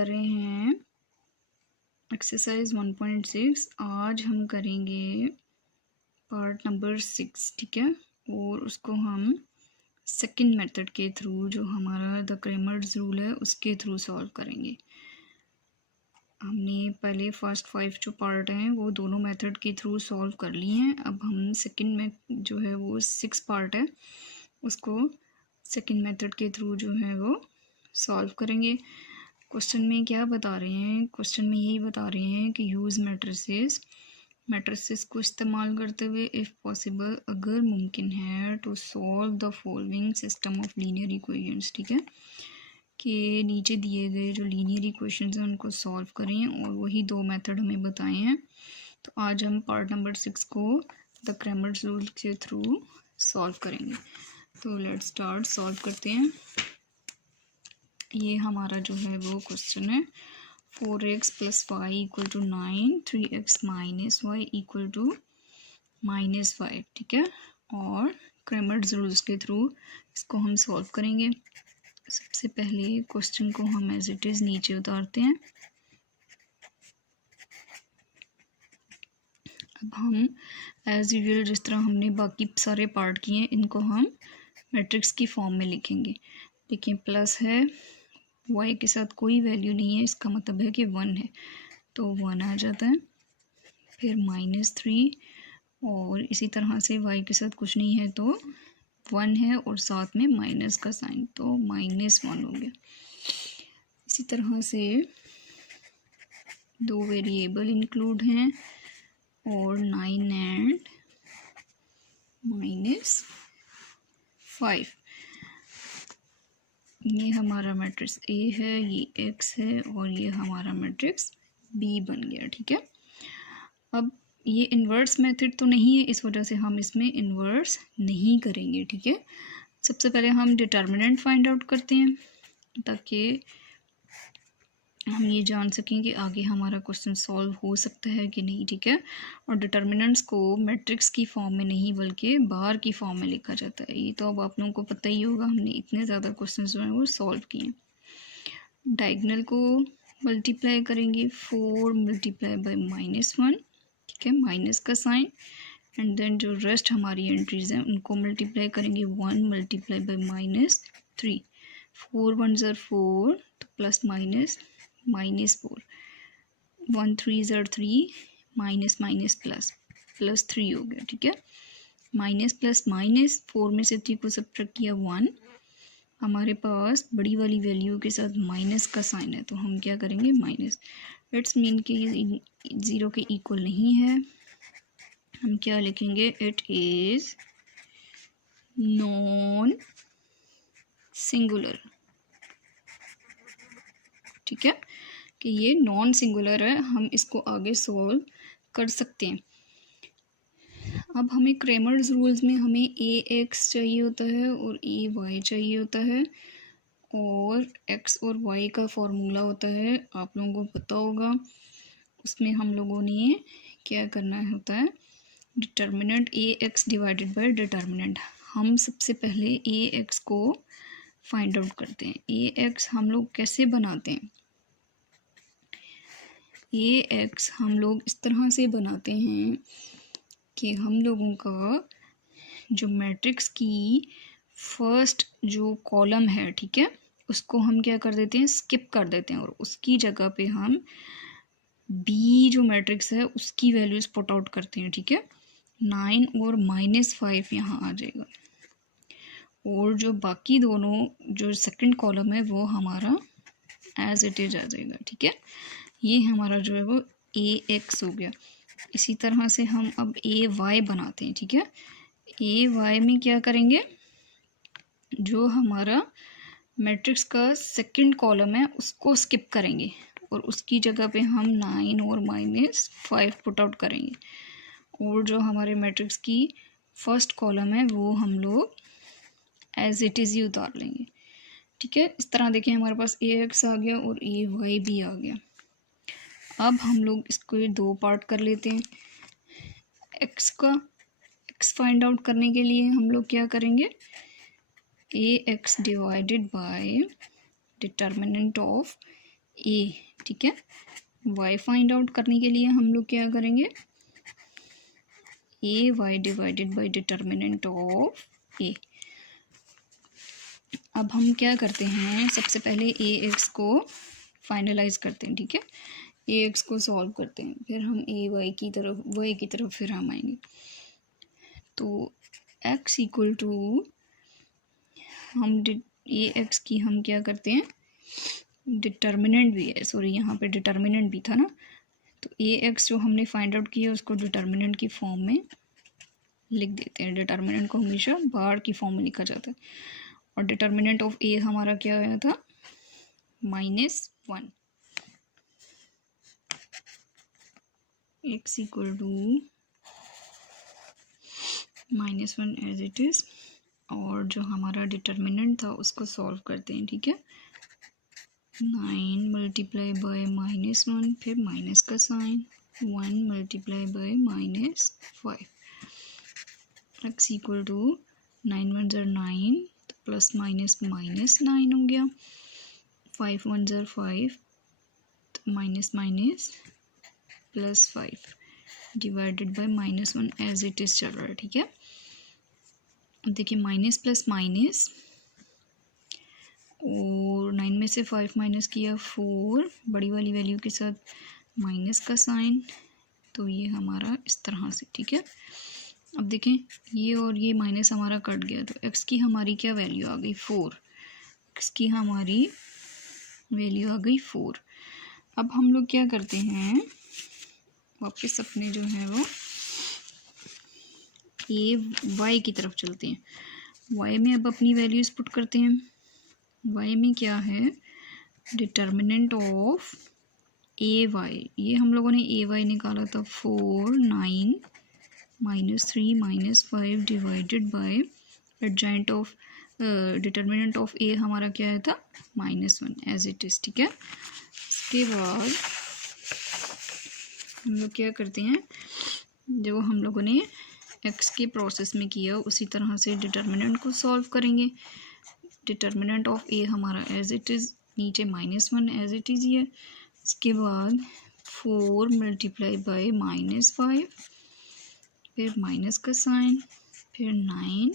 कर रहे हैं एक्सरसाइज 1.6। आज हम करेंगे पार्ट नंबर 6, ठीक है। और उसको हम सेकंड मेथड के थ्रू, जो हमारा द क्रैमर्स रूल है, उसके थ्रू सॉल्व करेंगे। हमने पहले फर्स्ट 5 जो पार्ट हैं वो दोनों मेथड के थ्रू सॉल्व कर लिए हैं। अब हम सेकंड में जो है वो 6 पार्ट है, उसको सेकंड मेथड के थ्रू जो है वो सॉल्व करेंगे। क्वेश्चन में क्या बता रहे हैं? क्वेश्चन में यही बता रहे हैं कि यूज़ मैट्रिसेस को इस्तेमाल करते हुए इफ़ पॉसिबल, अगर मुमकिन है, to solve the following system of linear equations, ठीक है। कि नीचे दिए गए जो लीनियर इक्वेशंस हैं उनको सॉल्व करें, और वही दो मेथड हमें बताए हैं। तो आज हम पार्ट नंबर 6 को द क्रैमर्स रूल के थ्रू सॉल्व करेंगे। तो लेट्स स्टार्ट, सॉल्व करते हैं। ये हमारा जो है वो क्वेश्चन है 4x + y = 9, 3x - y = -5, ठीक है। और क्रैमर्स रूल्स के थ्रू इसको हम सॉल्व करेंगे। सबसे पहले क्वेश्चन को हम एज इट इज़ नीचे उतारते हैं। अब हम एज यूजुअल जिस तरह हमने बाकी सारे पार्ट किए हैं, इनको हम मैट्रिक्स की फॉर्म में लिखेंगे। देखिए, प्लस है, y के साथ कोई वैल्यू नहीं है, इसका मतलब है कि 1 है, तो 1 आ जाता है। फिर -3, और इसी तरह से y के साथ कुछ नहीं है तो 1 है, और साथ में माइनस का साइन, तो -1 हो गया। इसी तरह से 2 वेरिएबल इंक्लूड हैं, और 9 एंड -5। ये हमारा मैट्रिक्स A है, ये X है, और ये हमारा मैट्रिक्स B बन गया, ठीक है। अब ये इन्वर्स मेथड तो नहीं है, इस वजह से हम इसमें इन्वर्स नहीं करेंगे, ठीक है। सबसे पहले हम डिटर्मिनेंट फाइंड आउट करते हैं, ताकि हम ये जान सकें कि आगे हमारा क्वेश्चन सॉल्व हो सकता है कि नहीं, ठीक है। और डिटर्मिनेंट्स को मैट्रिक्स की फॉर्म में नहीं बल्कि बार की फॉर्म में लिखा जाता है। ये तो अब आप लोगों को पता ही होगा, हमने इतने ज़्यादा क्वेश्चन जो हैं वो सॉल्व किए। डायगोनल को मल्टीप्लाई करेंगे, 4 × -1, ठीक है, माइनस का साइन। एंड देन जो रेस्ट हमारी एंट्रीज हैं उनको मल्टीप्लाई करेंगे, 1 × -3। 4 × 1 = 4, तो plus minus -4, 1 × 3 = 3, minus minus plus, +3 हो गया, ठीक है। माइनस प्लस माइनस, 4 में से 3 को सब्ट्रैक्ट किया, 1। हमारे पास बड़ी वाली वैल्यू के साथ माइनस का साइन है, तो हम क्या करेंगे, माइनस। इट्स मीन कि ये 0 के इक्वल नहीं है। हम क्या लिखेंगे, इट इज़ नॉन सिंगुलर, ठीक है, कि ये नॉन सिंगुलर है। हम इसको आगे सॉल्व कर सकते हैं। अब हमें क्रैमर्स रूल्स में हमें ax चाहिए होता है और ay चाहिए होता है, और x और y का फॉर्मूला होता है, आप लोगों को पता होगा। उसमें हम लोगों ने क्या करना होता है, determinant ax divided by determinant. हम सबसे पहले ax को फाइंड आउट करते हैं। ax हम लोग कैसे बनाते हैं, ax हम लोग इस तरह से बनाते हैं कि हम लोगों का जो मैट्रिक्स की फर्स्ट जो कॉलम है, ठीक है, उसको हम क्या कर देते हैं, स्किप कर देते हैं, और उसकी जगह पे हम बी जो मैट्रिक्स है उसकी वैल्यूज पुट आउट करते हैं, ठीक है। 9 और -5 यहाँ आ जाएगा, और जो बाकी दोनों जो सेकंड कॉलम है वो हमारा एज इट इज आ जाएगा, ठीक है। ये हमारा जो है वो ax हो गया। इसी तरह से हम अब ay बनाते हैं, ठीक है। ay में क्या करेंगे, जो हमारा मैट्रिक्स का सेकंड कॉलम है उसको स्किप करेंगे, और उसकी जगह पे हम 9 और -5 पुट आउट करेंगे, और जो हमारे मैट्रिक्स की फर्स्ट कॉलम है वो हम लोग एज इट इज़ ही उतार लेंगे, ठीक है। इस तरह देखिए, हमारे पास ax आ गया और ay भी आ गया। अब हम लोग इसको 2 पार्ट कर लेते हैं। x फाइंड आउट करने के लिए हम लोग क्या करेंगे, ax divided by determinant of A, ठीक है। y फाइंड आउट करने के लिए हम लोग क्या करेंगे, A Y divided by determinant of A. अब हम क्या करते हैं, सबसे पहले ए एक्स को फाइनलाइज करते हैं, ठीक है। ए एक्स को सॉल्व करते हैं, फिर हम ए वाई की तरफ फिर हम आएंगे। तो एक्स इक्वल टू हम ए एक्स की हम क्या करते हैं, डिटर्मिनेंट भी है, सॉरी यहाँ पे डिटर्मिनेंट भी था ना, तो ए एक्स जो हमने फाइंड आउट किया उसको डिटर्मिनेंट की फॉर्म में लिख देते हैं। डिटर्मिनेंट को हमेशा बार की फॉर्म में लिखा जाता है, और डिटर्मिनेंट ऑफ ए हमारा क्या आया था, -1। X equal to -1 as it is, और जो हमारा डिटर्मिनेंट था उसको सॉल्व करते हैं, ठीक है। 9 मल्टीप्लाई बाय -1, फिर माइनस का sign, 1 multiply by -5। X equal to 9 1 ज़र 9, तो प्लस माइनस -9 हो गया, 5 1 ज़र 5, तो minus minus +5 divided by -1 as it is चल रहा है, ठीक है। अब देखिए माइनस प्लस माइनस, और 9 में से 5 माइनस किया 4, बड़ी वाली वैल्यू के साथ माइनस का साइन, तो ये हमारा इस तरह से, ठीक है। अब देखें ये और ये माइनस हमारा कट गया, तो x की हमारी क्या वैल्यू आ गई, 4। x की हमारी वैल्यू आ गई 4। अब हम लोग क्या करते हैं, वापस अपने जो है वो ए वाई की तरफ चलते हैं। वाई में अब अपनी वैल्यूज़ पुट करते हैं। वाई में क्या है, डिटर्मिनेंट ऑफ ए वाई, ये हम लोगों ने ए वाई निकाला था 4 9 -3 -5 divided by adjoint of determinant of A हमारा क्या आया था, -1 एज इट इज़, ठीक है। इसके बाद हम लोग क्या करते हैं, जो हम लोगों ने एक्स के प्रोसेस में किया उसी तरह से डिटर्मिनेंट को सॉल्व करेंगे। डिटर्मिनेंट ऑफ ए हमारा एज इट इज़, नीचे -1 एज इट इज़ है। इसके बाद 4 मल्टीप्लाई बाय -5, फिर माइनस का साइन, फिर 9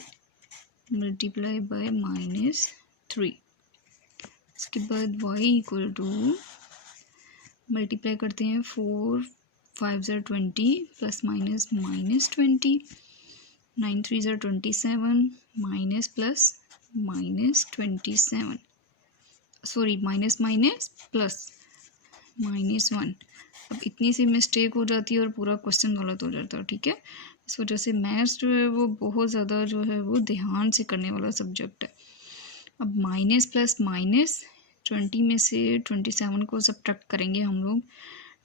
मल्टीप्लाई बाय -3। इसके बाद y इक्वल टू मल्टीप्लाई करते हैं, 4 5 ज़र 20 प्लस माइनस -20, 9 3 ज़र 27 minus plus -27, sorry minus minus plus -1। अब इतनी सी मिस्टेक हो जाती है और पूरा क्वेश्चन गलत हो जाता है, ठीक है। इस वजह से मैथ्स जो है वो बहुत ज़्यादा जो है वो ध्यान से करने वाला सब्जेक्ट है। अब माइनस प्लस माइनस, 20 में से 27 को सब्ट्रैक्ट करेंगे हम लोग,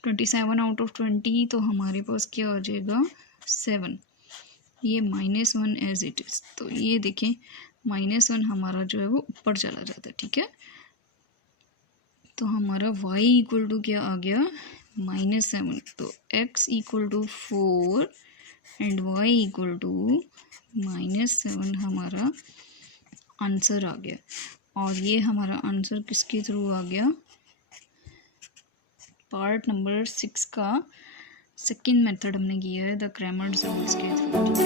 27 आउट ऑफ 20, तो हमारे पास क्या आ जाएगा, 7। ये -1 एज इट इज़, तो ये देखें -1 हमारा जो है वो ऊपर चला जाता है, ठीक है। तो हमारा y इक्वल टू क्या आ गया, -7। तो x equal to 4 and y equal to -7 हमारा आंसर आ गया। और ये हमारा आंसर किसके थ्रू आ गया, पार्ट नंबर 6 का सेकंड मेथड हमने किया है, द क्रैमर्स रूल्स के थ्रू।